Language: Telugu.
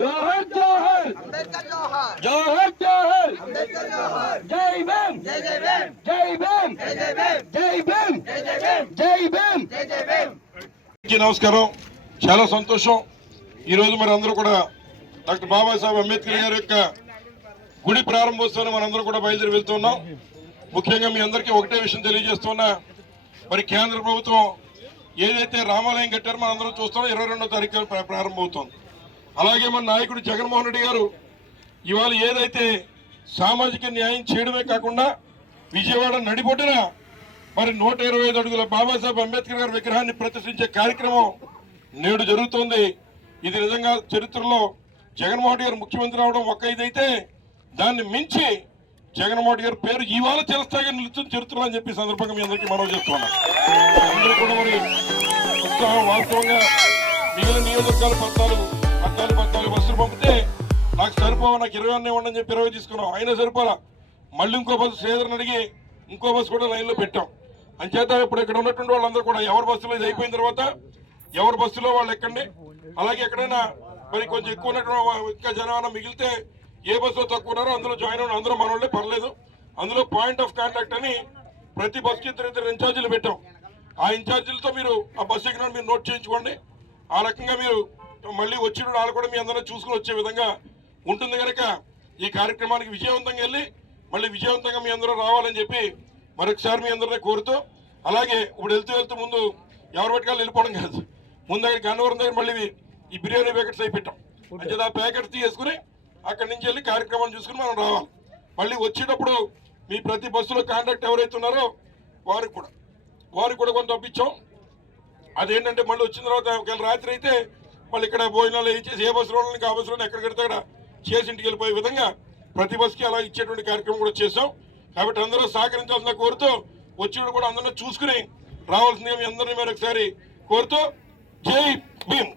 జోహర్ జోహర్ అంబేద్కర్ జోహార్ జోహర్ జోహర్ అంబేద్కర్ జోహార్ జై భీమ్ జై జై భీమ్ జై భీమ్ జై జై భీమ్ జై భీమ్ జై జై భీమ్ జై భీమ్ జై జై భీమ్. నమస్కారం. చాలా సంతోషం. ఈరోజు మరి అందరూ కూడా డాక్టర్ బాబాసాహెబ్ అంబేద్కర్ గారి యొక్క గుడి ప్రారంభోత్సవాన్ని మనందరం కూడా బయలుదేరి వెళ్తున్నాం. ముఖ్యంగా మీ అందరికీ ఒకటే విషయం తెలియజేస్తున్నా, మరి కేంద్ర ప్రభుత్వం ఏదైతే రామాలయం కట్టారో మనందరం చూస్తున్నాం. 22వ తారీఖు ప్రారంభమవుతోంది. అలాగే మన నాయకుడు జగన్మోహన్ రెడ్డి గారు ఇవాళ ఏదైతే సామాజిక న్యాయం చేయడమే కాకుండా విజయవాడ నడిబొడ్డున మరి 125 అడుగుల బాబాసాహెబ్ అంబేద్కర్ గారి విగ్రహాన్ని ప్రతిష్ఠించే కార్యక్రమం నేడు జరుగుతోంది. ఇది నిజంగా చరిత్రలో జగన్మోహన్ రెడ్డి గారు ముఖ్యమంత్రి అవడం ఒక ఇదైతే, దాన్ని మించి జగన్మోహన్ రెడ్డి గారి పేరు ఇవాళ చిరస్థాయిగా నిలుస్తుంది చరిత్రలో అని చెప్పి సందర్భంగా మీ అందరికీ మనవి చేస్తున్నాం. అందరూ కూడా మరి ఉత్సాహం. వాస్తవంగా మిగిలిన నియోజకవర్గాలు 14 బస్సులు పంపితే నాకు సరిపోవా, నాకు 20 ఇవ్వండి అని చెప్పి 20 తీసుకున్నాం. అయినా సరిపోలా. మళ్ళీ ఇంకో బస్సు శ్రీధర్ని అడిగి ఇంకో బస్సు కూడా లైన్లో పెట్టాం. అంచేత ఇప్పుడు ఇక్కడ ఉన్నటువంటి వాళ్ళందరూ కూడా ఎవరి బస్సులో ఇది అయిపోయిన తర్వాత ఎవరి బస్సులో వాళ్ళు ఎక్కండి. అలాగే ఎక్కడైనా మరి కొంచెం ఎక్కువ ఉన్నటువంటి ఇంకా జనం మిగిలితే ఏ బస్సులో తక్కువ ఉన్నారో అందులో జాయిన్ అవ్వడం. అందరూ మనోళ్ళే, పర్లేదు. అందులో పాయింట్ ఆఫ్ కాంటాక్ట్ అని ప్రతి బస్సుకి ఇద్దరు ఇన్ఛార్జీలు పెట్టాం. ఆ ఇన్ఛార్జీలతో మీరు ఆ బస్సు ఎక్కిన మీరు నోట్ చేయించుకోండి. ఆ రకంగా మీరు మళ్ళీ వచ్చిన వాళ్ళు కూడా మీ అందరూ చూసుకుని వచ్చే విధంగా ఉంటుంది కనుక ఈ కార్యక్రమానికి విజయవంతంగా వెళ్ళి మళ్ళీ విజయవంతంగా మీ అందరూ రావాలని చెప్పి మరొకసారి మీ అందరినీ కోరుతూ, అలాగే ఇప్పుడు వెళ్తూ ముందు ఎవరు పట్టుకాలు వెళ్ళిపోవడం కాదు, ముందు దగ్గర గన్నవరం దగ్గర మళ్ళీ ఈ బిర్యానీ ప్యాకెట్స్ అయి పెట్టాం. అంటే ఆ ప్యాకెట్స్ తీసుకుని అక్కడి నుంచి వెళ్ళి కార్యక్రమాన్ని చూసుకుని మనం రావాలి. మళ్ళీ వచ్చేటప్పుడు మీ ప్రతి బస్సులో కాంటాక్ట్ ఎవరైతే ఉన్నారో వారికి కూడా కొంత పంపించాం. అదేంటంటే మళ్ళీ వచ్చిన తర్వాత ఒకవేళ రాత్రి అయితే మళ్ళీ ఇక్కడ భోజనాలు వేయించేసి ఏ బస్సులో ఆ బస్సులో ఎక్కడికడితే అక్కడ చేసి ఇంటికి వెళ్ళిపోయే విధంగా ప్రతి బస్సుకి అలా ఇచ్చేటువంటి కార్యక్రమం కూడా చేసాం. కాబట్టి అందరూ సహకరించాల్సిన కోరుతూ వచ్చినప్పుడు కూడా అందరినీ చూసుకుని రావాల్సిందిగా మీ అందరినీ మరొకసారి కోరుతూ జై భీమ్.